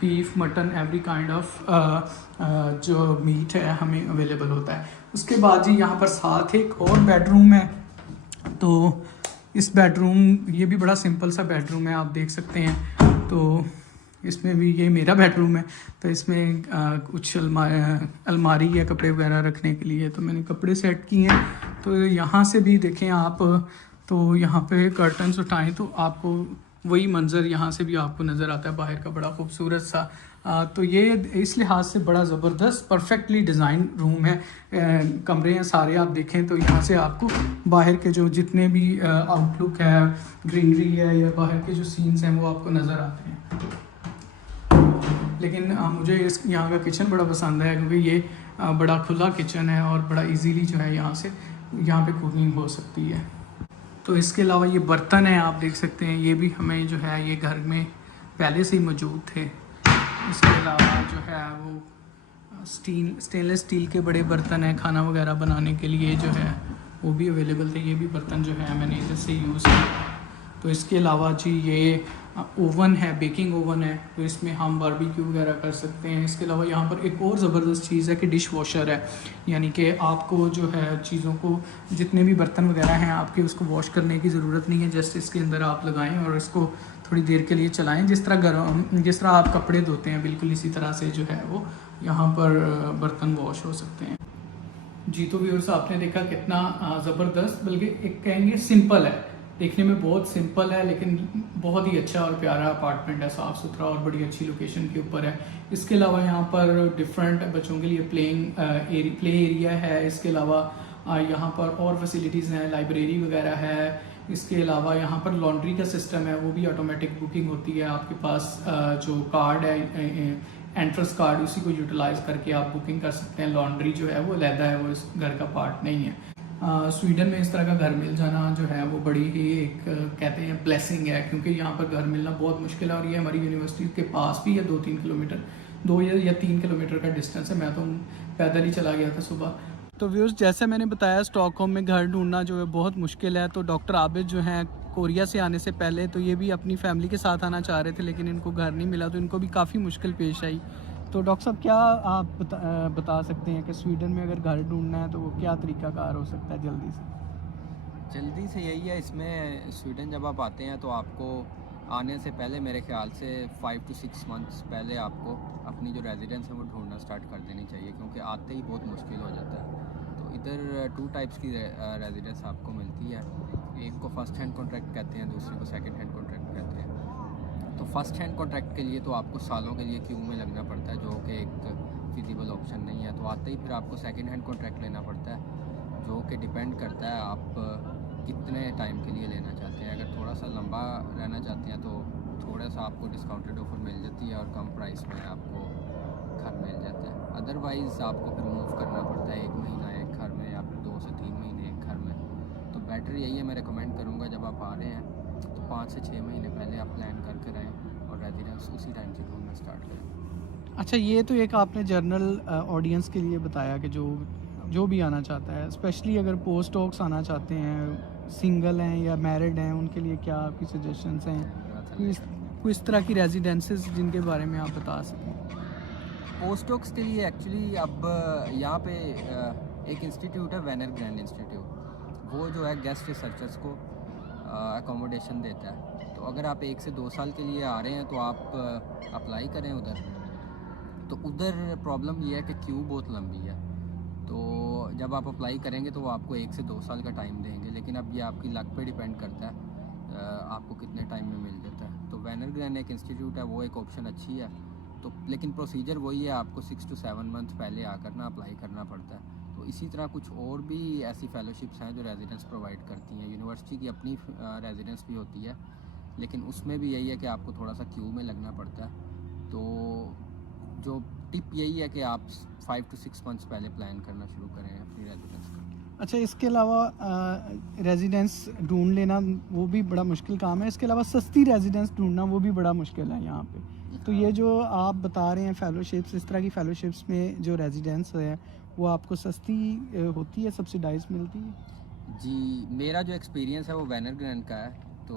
Beef mutton every kind of जो meet है हमें अवेलेबल होता है। उसके बाद जी यहाँ पर साथ एक और बेडरूम है। तो इस बेडरूम, ये भी बड़ा सिंपल सा बेडरूम है, आप देख सकते हैं। तो इसमें भी, ये मेरा बेडरूम है, तो इसमें कुछ अलमारी है कपड़े वगैरह रखने के लिए, तो मैंने कपड़े सेट किए हैं। तो यहाँ से भी देखें आप, तो यहाँ पे कर्टन्स उठाएं तो आपको वही मंज़र यहाँ से भी आपको नज़र आता है, बाहर का बड़ा खूबसूरत सा। तो ये इस लिहाज से बड़ा ज़बरदस्त परफेक्टली डिज़ाइन रूम है। कमरे हैं सारे, आप देखें तो यहाँ से आपको बाहर के जो जितने भी आउटलुक है, ग्रीनरी है या बाहर के जो सीन्स हैं वो आपको नज़र आते हैं। लेकिन मुझे इस यहाँ का किचन बड़ा पसंद है, क्योंकि ये बड़ा खुला किचन है और बड़ा इजीली जो है यहाँ पे कुकिंग हो सकती है। तो इसके अलावा ये बर्तन हैं, आप देख सकते हैं, ये भी हमें जो है ये घर में पहले से ही मौजूद थे। इसके अलावा जो है वो स्टेनलेस स्टील के बड़े बर्तन हैं, खाना वगैरह बनाने के लिए जो है वो भी अवेलेबल थे। ये भी बर्तन जो है मैंने इधर से यूज़ किया। तो इसके अलावा जी ये ओवन है, बेकिंग ओवन है, तो इसमें हम बारबेक्यू वगैरह कर सकते हैं। इसके अलावा यहाँ पर एक और ज़बरदस्त चीज़ है कि डिश वॉशर है, यानी कि आपको जो है चीज़ों को, जितने भी बर्तन वगैरह हैं आपके, उसको वॉश करने की ज़रूरत नहीं है। जस्ट इसके अंदर आप लगाएं और इसको थोड़ी देर के लिए चलाएं, जिस तरह आप कपड़े धोते हैं बिल्कुल इसी तरह से जो है वो यहाँ पर बर्तन वॉश हो सकते हैं। जी तो व्यूअर्स, आपने देखा कितना ज़बरदस्त, बल्कि एक कहेंगे सिंपल है, देखने में बहुत सिंपल है लेकिन बहुत ही अच्छा और प्यारा अपार्टमेंट है, साफ़ सुथरा और बड़ी अच्छी लोकेशन के ऊपर है। इसके अलावा यहाँ पर डिफरेंट बच्चों के लिए प्ले एरिया है। इसके अलावा यहाँ पर और फैसिलिटीज़ हैं, लाइब्रेरी वगैरह है। इसके अलावा यहाँ पर लॉन्ड्री का सिस्टम है, वो भी ऑटोमेटिक बुकिंग होती है। आपके पास जो कार्ड है, एंट्रेंस कार्ड, उसी को यूटिलाइज़ करके आप बुकिंग कर सकते हैं। लॉन्ड्री जो है वो अलहदा है, वो इस घर का पार्ट नहीं है। स्वीडन में इस तरह का घर मिल जाना जो है वो बड़ी ही एक कहते हैं ब्लेसिंग है, क्योंकि यहाँ पर घर मिलना बहुत मुश्किल है। और ये हमारी यूनिवर्सिटी के पास भी है, 2 या 3 किलोमीटर का डिस्टेंस है। मैं तो पैदल ही चला गया था सुबह। तो व्यूअर्स, जैसे मैंने बताया, स्टॉकहोम में घर ढूंढना जो है बहुत मुश्किल है। तो डॉक्टर आबिद जो हैं कोरिया से आने से पहले, तो ये भी अपनी फैमिली के साथ आना चाह रहे थे, लेकिन इनको घर नहीं मिला, तो इनको भी काफ़ी मुश्किल पेश आई। तो डॉक्टर साहब, क्या आप बता सकते हैं कि स्वीडन में अगर घर ढूंढना है तो वो क्या तरीक़ाकार हो सकता है जल्दी से यही है, इसमें स्वीडन जब आप आते हैं तो आपको आने से पहले मेरे ख्याल से 5 to 6 मंथ्स पहले आपको अपनी जो रेजिडेंस है वो ढूंढना स्टार्ट कर देनी चाहिए, क्योंकि आते ही बहुत मुश्किल हो जाता है। तो इधर 2 टाइप्स की रेजिडेंस आपको मिलती है। एक को फर्स्ट हैंड कॉन्ट्रैक्ट कहते हैं, दूसरे को सेकंड हैंड कॉन्ट्रैक्ट कहते हैं। तो फर्स्ट हैंड कॉन्ट्रैक्ट के लिए तो आपको सालों के लिए क्यू में लगना पड़ता है, जो कि एक फिजिबल ऑप्शन नहीं है। तो आते ही फिर आपको सेकंड हैंड कॉन्ट्रैक्ट लेना पड़ता है, जो कि डिपेंड करता है आप कितने टाइम के लिए लेना चाहते हैं। अगर थोड़ा सा लंबा रहना चाहते हैं तो थोड़ा सा आपको डिस्काउंटेड ऑफर मिल जाती है और कम प्राइस में आपको घर मिल जाता है। अदरवाइज़ आपको फिर मूव करना पड़ता है, 1 महीना एक घर में या फिर 2 से 3 महीने एक घर में। तो बेटर यही है, मैं रिकमेंड करूँगा जब आप आ रहे हैं तो 5 से 6 महीने पहले आप प्लान करके रहें और रेजिडेंस उसी टाइम से ढूंढना स्टार्ट करें। अच्छा, ये तो एक आपने जनरल ऑडियंस के लिए बताया कि जो भी आना चाहता है, स्पेशली अगर पोस्ट डॉक्स आना चाहते हैं, सिंगल हैं या मैरिड हैं, उनके लिए क्या आपकी सजेशंस हैं? कोई इस तरह की रेजिडेंसेस जिनके बारे में आप बता सकें। पोस्ट डॉक्स के लिए एक्चुअली अब यहाँ पे एक इंस्टीट्यूट है, वेनर ग्रैंड इंस्टीट्यूट, वो जो है गेस्ट रिसर्चर्स को अकोमोडेशन देता है। तो अगर आप 1 से 2 साल के लिए आ रहे हैं तो आप अप्लाई करें उधर। तो उधर प्रॉब्लम ये है कि क्यू बहुत लंबी है, तो जब आप अप्लाई करेंगे तो वो आपको 1 से 2 साल का टाइम देंगे, लेकिन अब ये आपकी लक पे डिपेंड करता है आपको कितने टाइम में मिल जाता है। तो वेनर ग्रैंड एक इंस्टीट्यूट है, वो एक ऑप्शन अच्छी है। तो लेकिन प्रोसीजर वही है, आपको 6 to 7 मंथ पहले आकर ना अप्लाई करना पड़ता है। तो इसी तरह कुछ और भी ऐसी फेलोशिप्स हैं जो रेजिडेंस प्रोवाइड करती हैं। यूनिवर्सिटी की अपनी रेजिडेंस भी होती है, लेकिन उसमें भी यही है कि आपको थोड़ा सा क्यू में लगना पड़ता है। तो जो टिप यही है कि आप 5 to 6 मंथ्स पहले प्लान करना शुरू करें अपनी रेजिडेंस का। अच्छा, इसके अलावा रेजिडेंस ढूंढ लेना वो भी बड़ा मुश्किल काम है, इसके अलावा सस्ती रेजिडेंस ढूंढना वो भी बड़ा मुश्किल है यहाँ पे। तो ये जो आप बता रहे हैं फेलोशिप्स, इस तरह की फेलोशिप्स में जो रेजिडेंस है वो आपको सस्ती होती है, सब्सिडाइज मिलती है? जी, मेरा जो एक्सपीरियंस है वो वेनर ग्रैंड का है। तो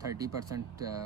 30%